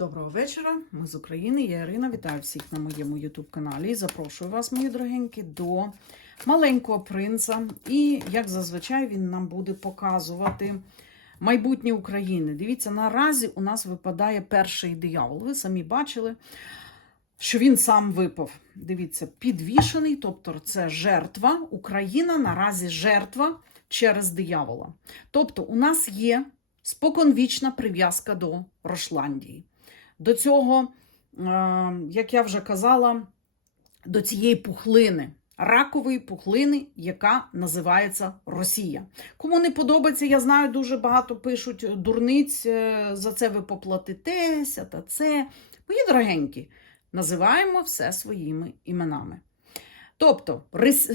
Доброго вечора, ми з України. Я Ірина. Вітаю всіх на моєму YouTube-каналі. і Запрошую вас, мої дорогенькі, до маленького принца. І, як зазвичай, він нам буде показувати майбутнє України. Дивіться, наразі у нас випадає перший диявол. Ви самі бачили, що він сам випав. Дивіться, підвішений, тобто це жертва. Україна наразі жертва через диявола. Тобто, у нас є споконвічна прив'язка до Рошландії. До цього, е, як я вже казала, до цієї пухлини, ракової пухлини, яка називається Росія. Кому не подобається, я знаю, дуже багато пишуть дурниць, е, за це ви поплатитеся та це. Мої дорогенькі, називаємо все своїми іменами. Тобто,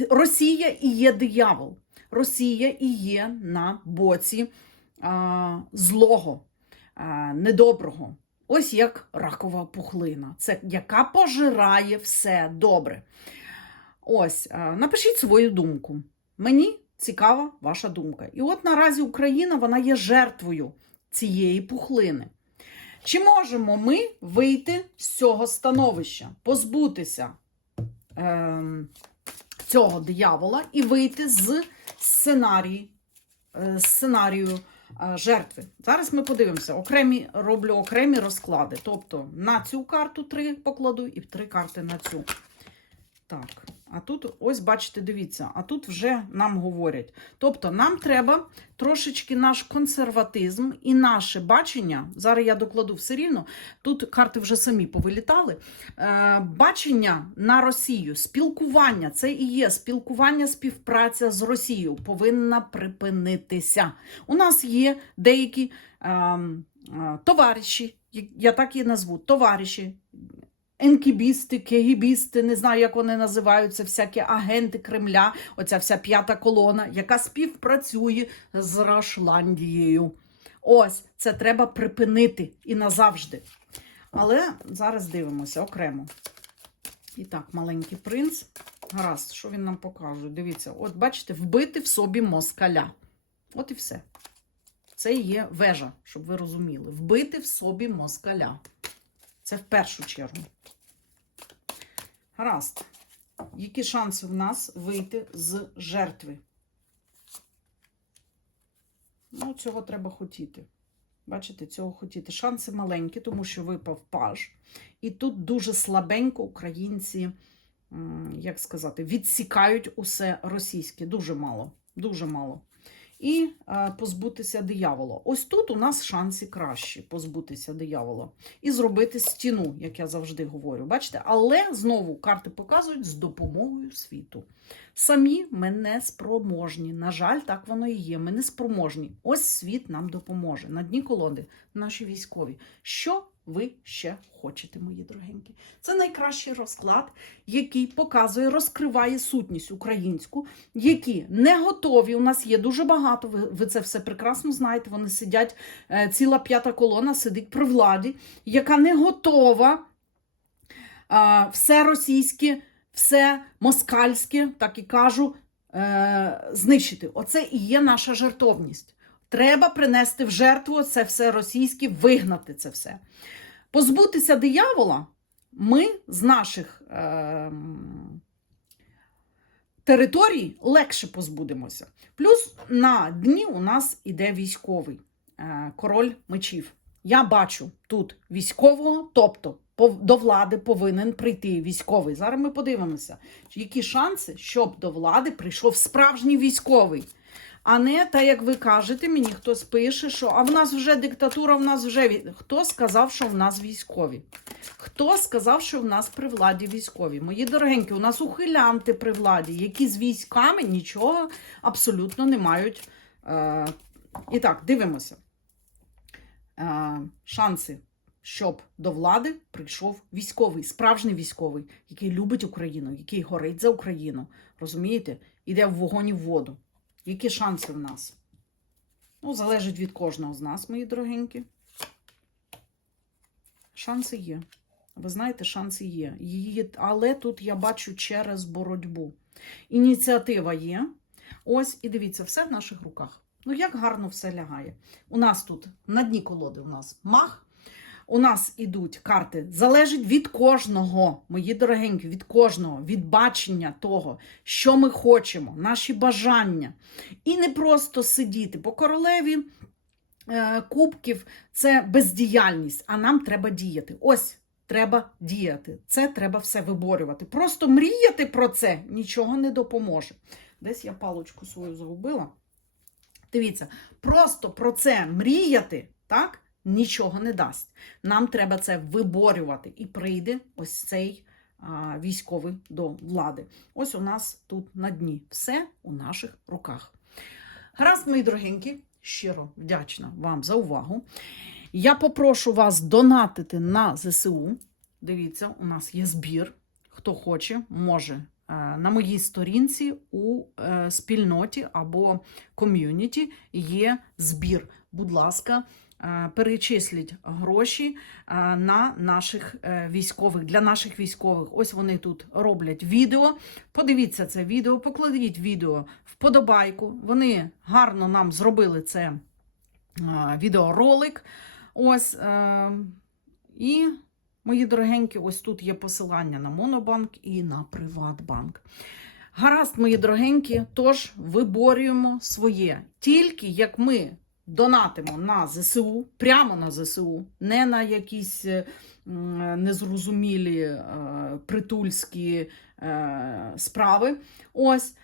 Росія і є диявол. Росія і є на боці а, злого, а, недоброго. Ось як ракова пухлина. Це яка пожирає все добре. Ось, напишіть свою думку. Мені цікава ваша думка. І от наразі Україна вона є жертвою цієї пухлини. Чи можемо ми вийти з цього становища, позбутися ем, цього диявола і вийти з сценарії, е, сценарію е, жертви? Зараз ми подивимося. Окремі, роблю окремі розклади. Тобто на цю карту три покладу і три карти на цю. Так, а тут, ось бачите, дивіться, а тут вже нам говорять. Тобто, нам треба трошечки наш консерватизм і наше бачення. Зараз я докладу все рівно. Тут карти вже самі повилітали. Е, бачення на Росію, спілкування це і є спілкування, співпраця з Росією повинна припинитися. У нас є деякі е, е, товариші, я так і назву, товариші, енкібісти, кегібісти, не знаю, як вони називаються, всякі агенти Кремля, оця вся п'ята колона, яка співпрацює з Рашландією. Ось це треба припинити і назавжди. Але зараз дивимося окремо. І так, маленький принц. Гаразд, що він нам покаже? Дивіться, от бачите, вбити в собі москаля. От і все. Це є вежа, щоб ви розуміли. Вбити в собі москаля. Це в першу чергу. Гаразд. Які шанси в нас вийти з жертви? Ну, цього треба хотіти. Бачите, цього хотіти. Шанси маленькі, тому що випав паж. І тут дуже слабенько українці, як сказати, відсікають усе російське. Дуже мало. Дуже мало. І е, позбутися диявола. Ось тут у нас шанси кращі позбутися диявола. І зробити стіну, як я завжди говорю. Бачите? Але знову карти показують з допомогою світу. Самі ми не спроможні. На жаль, так воно і є. Ми не спроможні. Ось світ нам допоможе. На дні колоди наші військові. Що ви ще хочете, мої дорогенькі? Це найкращий розклад, який показує, розкриває сутність українську, які не готові. У нас є дуже багато. Ви, ви це все прекрасно знаєте. Вони сидять, е, ціла п'ята колона сидить при владі, яка не готова все російське, все москальське, так і кажу, е, знищити. Оце і є наша жертовність. Треба принести в жертву це все російське, вигнати це все. Позбутися диявола ми з наших е, територій легше позбудемося. Плюс на дні у нас іде військовий е, король мечів. Я бачу тут військового, тобто до влади повинен прийти військовий. Зараз ми подивимося, які шанси, щоб до влади прийшов справжній військовий. А не та, як ви кажете, мені хтось пише, що а в нас вже диктатура, в нас вже хто сказав, що в нас військові? Хто сказав, що в нас при владі військові? Мої дорогенькі, у нас ухилянти при владі, які з військами нічого абсолютно не мають. Е, і так, дивимося. Е, шанси, щоб до влади прийшов військовий, справжній військовий, який любить Україну, який горить за Україну. Розумієте? Іде в вогонь і в воду. Які шанси в нас? Ну, залежить від кожного з нас, мої дорогенькі. Шанси є. Ви знаєте, шанси є. Її, але тут я бачу через боротьбу. Ініціатива є. Ось, і дивіться, все в наших руках. Ну, як гарно все лягає. У нас тут на дні колоди у нас мах, у нас ідуть карти. Залежить від кожного, мої дорогенькі, від кожного, від бачення того, що ми хочемо, наші бажання. І не просто сидіти по королеві е, кубків це бездіяльність, а нам треба діяти. Ось треба діяти. Це треба все виборювати. Просто мріяти про це нічого не допоможе. Десь я палочку свою загубила. Дивіться, просто про це мріяти, так, нічого не дасть. Нам треба це виборювати. І прийде ось цей а, військовий до влади. Ось у нас тут на дні. Все у наших руках. Гаразд, мої дорогенькі, щиро вдячна вам за увагу. Я попрошу вас донатити на ЗСУ. Дивіться, у нас є збір. Хто хоче, може е, на моїй сторінці у е, спільноті або ком'юніті є збір. Будь ласка, перечисліть гроші е, на наших е, військових для наших військових. Ось вони тут роблять відео. Подивіться це відео, покладіть відео вподобайку. Вони гарно нам зробили це е, відеоролик. Ось. Е, і, мої дорогенькі, ось тут є посилання на Монобанк і на Приватбанк. Гаразд, мої дорогенькі, тож виборюємо своє. Тільки як ми донатимо на ЗСУ, прямо на ЗСУ, не на якісь е, незрозумілі е, притульські е, справи. Ось.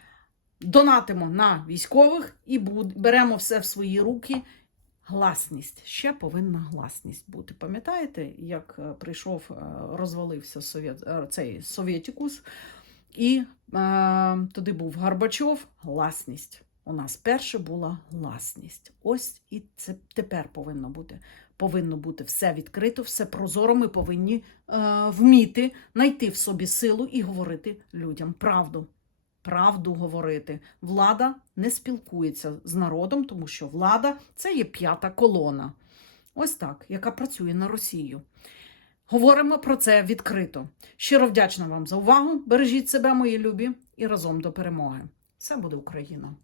Донатимо на військових і беремо все в свої руки. Гласність. Ще повинна гласність бути. Пам'ятаєте, як прийшов, розвалився совєт, цей Совєтікус, і е, туди був Горбачов, гласність. У нас перше була гласність. Ось і це тепер повинно бути. Повинно бути все відкрито, все прозоро. Ми повинні е, вміти знайти в собі силу і говорити людям правду. Правду говорити. Влада не спілкується з народом, тому що влада це є п'ята колона. Ось так, яка працює на Росію. Говоримо про це відкрито. Щиро вдячна вам за увагу. Бережіть себе, мої любі, і разом до перемоги. Все буде Україна!